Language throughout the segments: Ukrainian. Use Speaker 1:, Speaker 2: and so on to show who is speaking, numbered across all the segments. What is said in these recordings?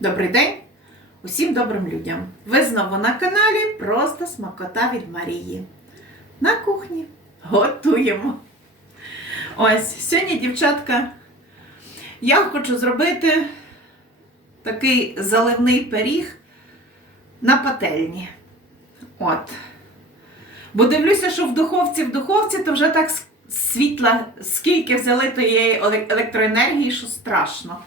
Speaker 1: Добрий день усім добрим людям. Ви знову на каналі Просто смакота від Марії. На кухні готуємо. Ось, сьогодні, дівчатка, я хочу зробити такий заливний пиріг на пательні. От. Бо дивлюся, що в духовці, в духовці, то вже так світла, скільки взяли тієї електроенергії, що страшно.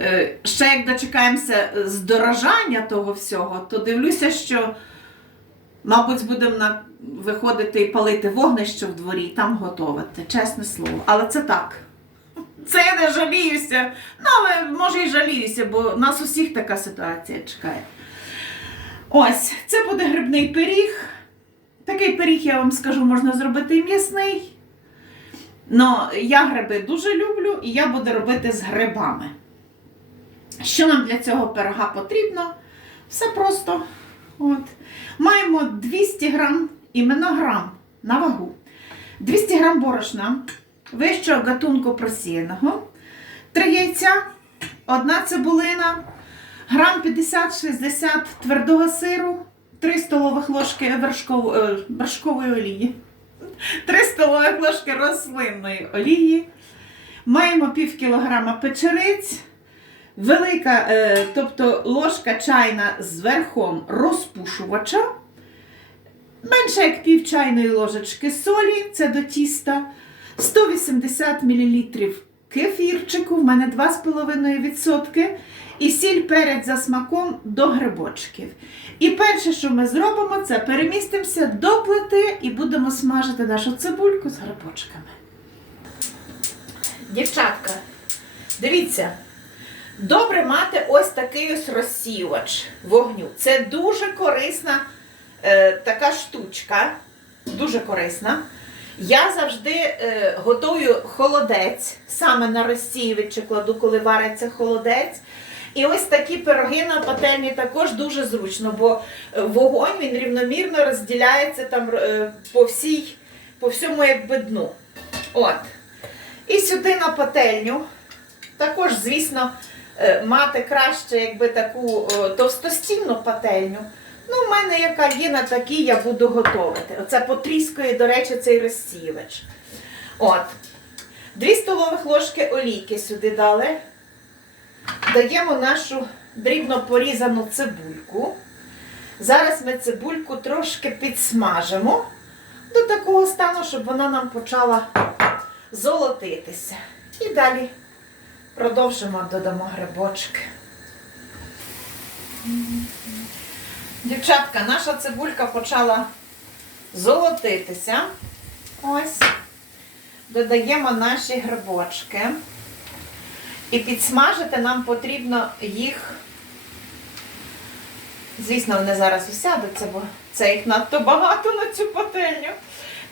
Speaker 1: Е, Ще як дочекаємося здорожання того всього, то дивлюся, що, мабуть, будемо на... виходити і палити вогнище в дворі і там готувати, чесне слово. Але це так. Це я не жаліюся. Ну, але може і жаліюся, бо нас усіх така ситуація чекає. Ось, це буде грибний пиріг. Такий пиріг, я вам скажу, можна зробити і м'ясний. Но я гриби дуже люблю, і я буду робити з грибами. Що нам для цього пирога потрібно? Все просто. От. Маємо 200 грам, іменно грам на вагу. 200 грам борошна вищого гатунку просіяного, 3 яйця, одна цибулина, грам 50-60 твердого сиру, 3 столових ложки вершков, е, вершкової олії, 3 столових ложки рослинної олії. Маємо пів кілограма печериць, велика, е, тобто ложка чайна з верхом розпушувача, менше як пів чайної ложечки солі, це до тіста, 180 мл кефірчику, в мене 2,5%, і сіль перець за смаком до грибочків. І перше, що ми зробимо, це перемістимося до плити і будемо смажити нашу цибульку з грибочками. Дівчатка, дивіться, добре мати ось такий ось розсіювач вогню. Це дуже корисна е, така штучка, дуже корисна. Я завжди е, готую холодець, саме на розсіювачі кладу, коли вариться холодець. І ось такі пироги на пательні також дуже зручно, бо е, вогонь він рівномірно розділяється там е, по, всій, по всьому якби дну. От. І сюди на пательню. Також, звісно, мати краще якби таку е, товстостінну пательню. Ну, в мене яка є на такій, я буду готувати. Оце потріскує, до речі, цей розсівач. От. Дві столових ложки олійки сюди дали. Даємо нашу дрібно порізану цибульку. Зараз ми цибульку трошки підсмажимо до такого стану, щоб вона нам почала золотитися. І далі продовжимо, додамо грибочки. Дівчатка, наша цибулька почала золотитися. Ось. Додаємо наші грибочки. І підсмажити нам потрібно їх. Звісно, вони зараз усядуться, бо це їх надто багато на цю пательню.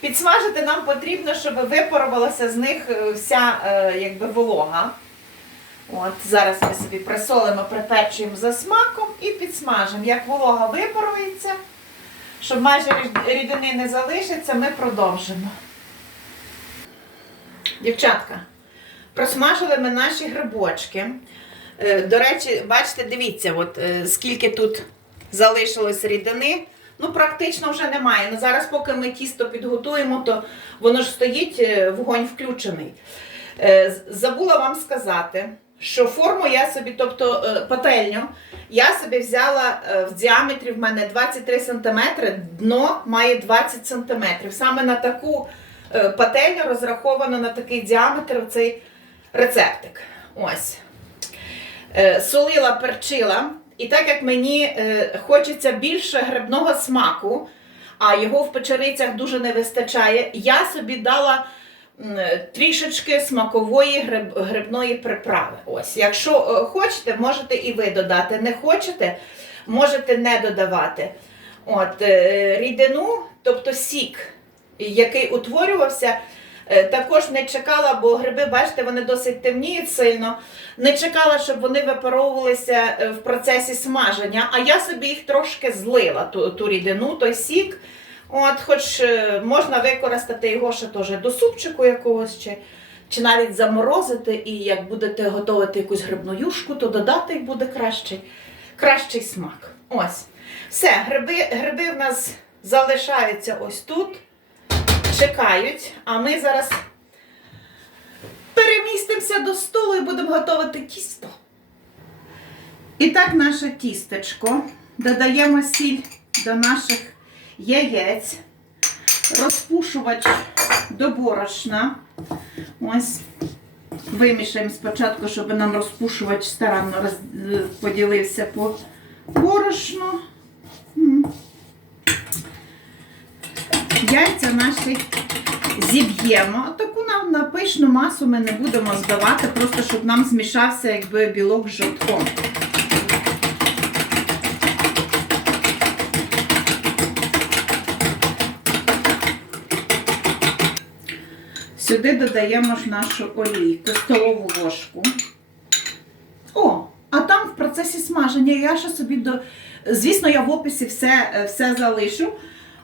Speaker 1: Підсмажити нам потрібно, щоб випарувалася з них е, вся е, якби, волога. От, зараз ми собі присолимо, приперчуємо за смаком і підсмажимо. Як волога випарується, щоб майже рідини не залишиться, ми продовжимо. Дівчатка, просмажили ми наші грибочки. Е, До речі, бачите, дивіться, от, е, скільки тут залишилось рідини. Ну, практично вже немає. Ну, зараз, поки ми тісто підготуємо, то воно ж стоїть, е, вогонь включений. Забула вам сказати, що форму я собі, тобто е, пательню, я собі взяла е, в діаметрі в мене 23 см, дно має 20 см. Саме на таку е, пательню розраховано на такий діаметр цей рецептик. Ось. Солила, перчила. І так як мені хочеться більше грибного смаку, а його в печерицях дуже не вистачає, я собі дала трішечки смакової гриб, грибної приправи. Ось, якщо е, хочете, можете і ви додати. Не хочете, можете не додавати. От, е, рідину, тобто сік, який утворювався, е, також не чекала, бо гриби, бачите, вони досить темніють сильно. Не чекала, щоб вони випаровувалися е, в процесі смаження, а я собі їх трошки злила, ту, ту рідину, той сік. От, хоч е, можна використати його ще теж до супчику якогось чи чи навіть заморозити, і як будете готувати якусь грибну юшку, то додати буде кращий, кращий смак. Ось. Все, гриби, гриби в нас залишаються ось тут, чекають, а ми зараз перемістимося до столу і будемо готувати тісто. І так, наше тістечко. Додаємо сіль до наших яєць, розпушувач до борошна. Ось. Вимішаємо спочатку, щоб нам розпушувач старанно роз- е, поділився по борошну. Яйця наші зіб'ємо. Таку нам на пишну масу ми не будемо збивати, просто щоб нам змішався якби білок з жовтком. Сюди додаємо ж нашу олійку, столову ложку. О, а там в процесі смаження я ще собі до. Звісно, я в описі все, е, все залишу.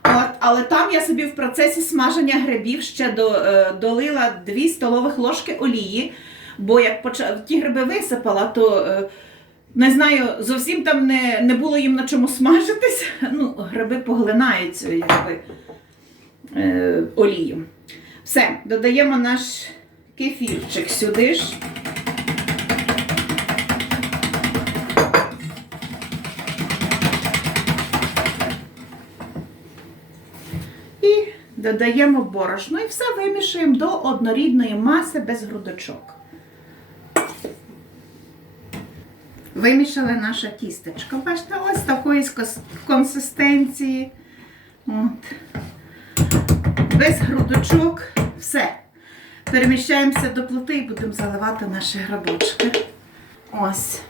Speaker 1: От, але там я собі в процесі смаження грибів ще до, е, долила 2 столових ложки олії. Бо як поча... ті гриби висипала, то е, не знаю, зовсім там не, не було їм на чому смажитись. Ну, гриби поглинають якби, е, олію. Все, додаємо наш кефірчик сюди ж. І додаємо борошно і все вимішуємо до однорідної маси без грудочок. Вимішали наше тістечко. Бачите, ось такої консистенції. От. Без грудочок. Все. Переміщаємося до плити і будемо заливати наші грибочки. Ось.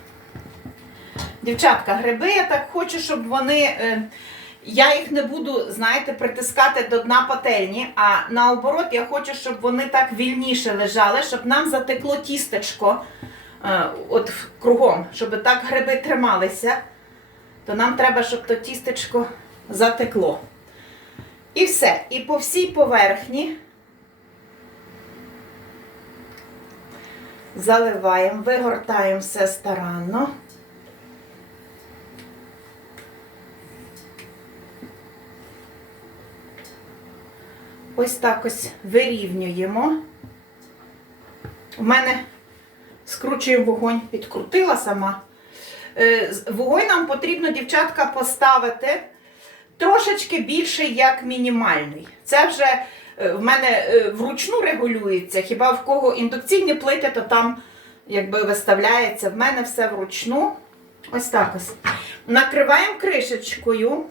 Speaker 1: Дівчатка, гриби я так хочу, щоб вони. е, я їх не буду, знаєте, притискати до дна пательні, а наоборот, я хочу, щоб вони так вільніше лежали, щоб нам затекло тістечко е, от кругом, щоб так гриби трималися, то нам треба, щоб то тістечко затекло. І все. І по всій поверхні заливаємо, вигортаємо все старанно. Ось так ось вирівнюємо. У мене скручуємо вогонь, підкрутила сама. Е, Вогонь нам потрібно, дівчатка, поставити трошечки більший, як мінімальний. Це вже е, в мене е, вручну регулюється. Хіба в кого індукційні плити, то там якби виставляється. В мене все вручну. Ось так ось. Накриваємо кришечкою.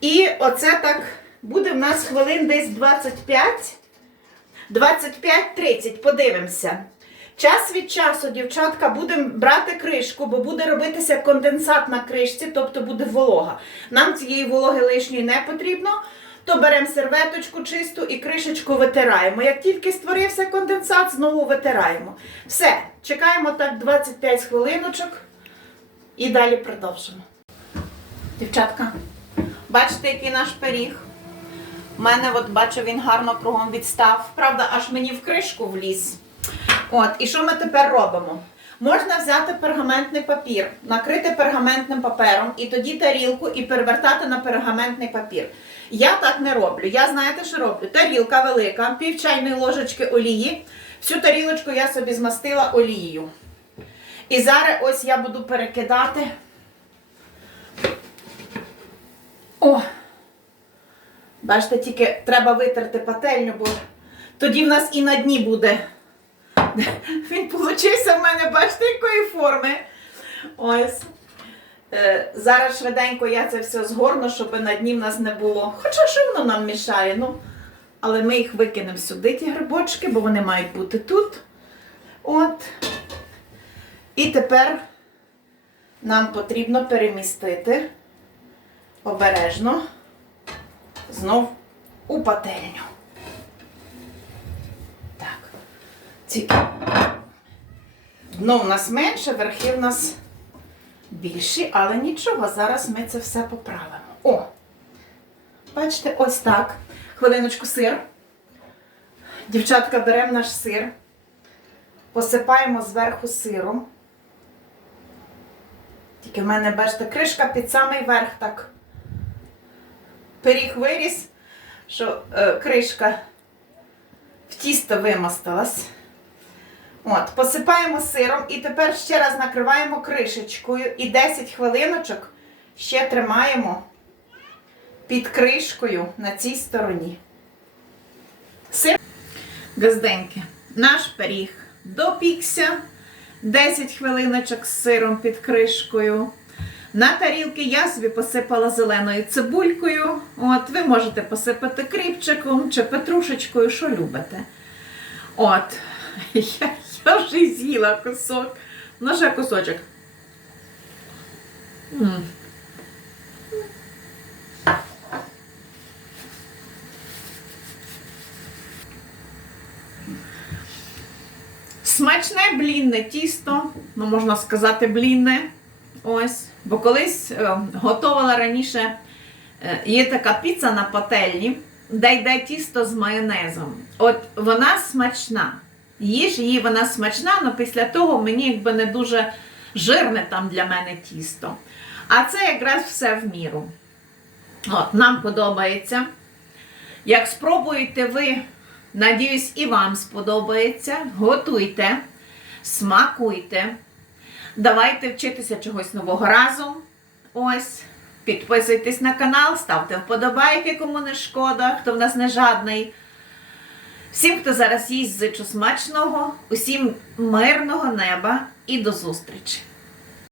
Speaker 1: І оце так буде в нас хвилин десь 25. 25-30, подивимося. Час від часу, дівчатка, будемо брати кришку, бо буде робитися конденсат на кришці, тобто буде волога. Нам цієї вологи лишньої не потрібно, то беремо серветочку чисту і кришечку витираємо. Як тільки створився конденсат, знову витираємо. Все, чекаємо так 25 хвилиночок і далі продовжимо. Дівчатка, бачите, який наш пиріг? У мене, от бачу, він гарно кругом відстав. Правда, аж мені в кришку вліз. От, і що ми тепер робимо? Можна взяти пергаментний папір, накрити пергаментним папером, і тоді тарілку і перевертати на пергаментний папір. Я так не роблю. Я знаєте, що роблю? Тарілка велика, пів чайної ложечки олії. Всю тарілочку я собі змастила олією. І зараз ось я буду перекидати. О! Бачите, тільки треба витерти пательню, бо тоді в нас і на дні буде. Він получився в мене, бачите, якої форми. Ось. Е, зараз швиденько я це все згорну, щоб на дні в нас не було. Хоча що воно нам мішає, ну. Але ми їх викинемо сюди, ті грибочки, бо вони мають бути тут. От. І тепер нам потрібно перемістити обережно знов у пательню. Так. Тільки дно в нас менше, верхи в нас більші, але нічого, зараз ми це все поправимо. О! Бачите, ось так. Хвилиночку сир. Дівчатка, беремо наш сир, посипаємо зверху сиром. Тільки в мене, бачите, кришка під самий верх так. Пиріг виріс, що е, кришка в тісто вимостилась. От, посипаємо сиром і тепер ще раз накриваємо кришечкою і 10 хвилиночок ще тримаємо під кришкою на цій стороні. Сир. Газденьки, наш пиріг допікся. 10 хвилиночок з сиром під кришкою. На тарілки я собі посипала зеленою цибулькою. От, ви можете посипати кріпчиком чи петрушечкою, що любите. От, я, я вже з'їла кусок. Ну, ще кусочок. Смачне блінне тісто, ну можна сказати, блінне. Ось. Бо колись е, готувала раніше, е, є така піца на пательні, де йде тісто з майонезом. От вона смачна. Їж її вона смачна, але після того мені якби не дуже жирне там для мене тісто. А це якраз все в міру. От, нам подобається. Як спробуєте ви, надіюсь, і вам сподобається. Готуйте, смакуйте. Давайте вчитися чогось нового разом. Ось. Підписуйтесь на канал, ставте вподобайки, кому не шкода, хто в нас не жадний. Всім, хто зараз їсть, зичу смачного, усім мирного неба і до зустрічі!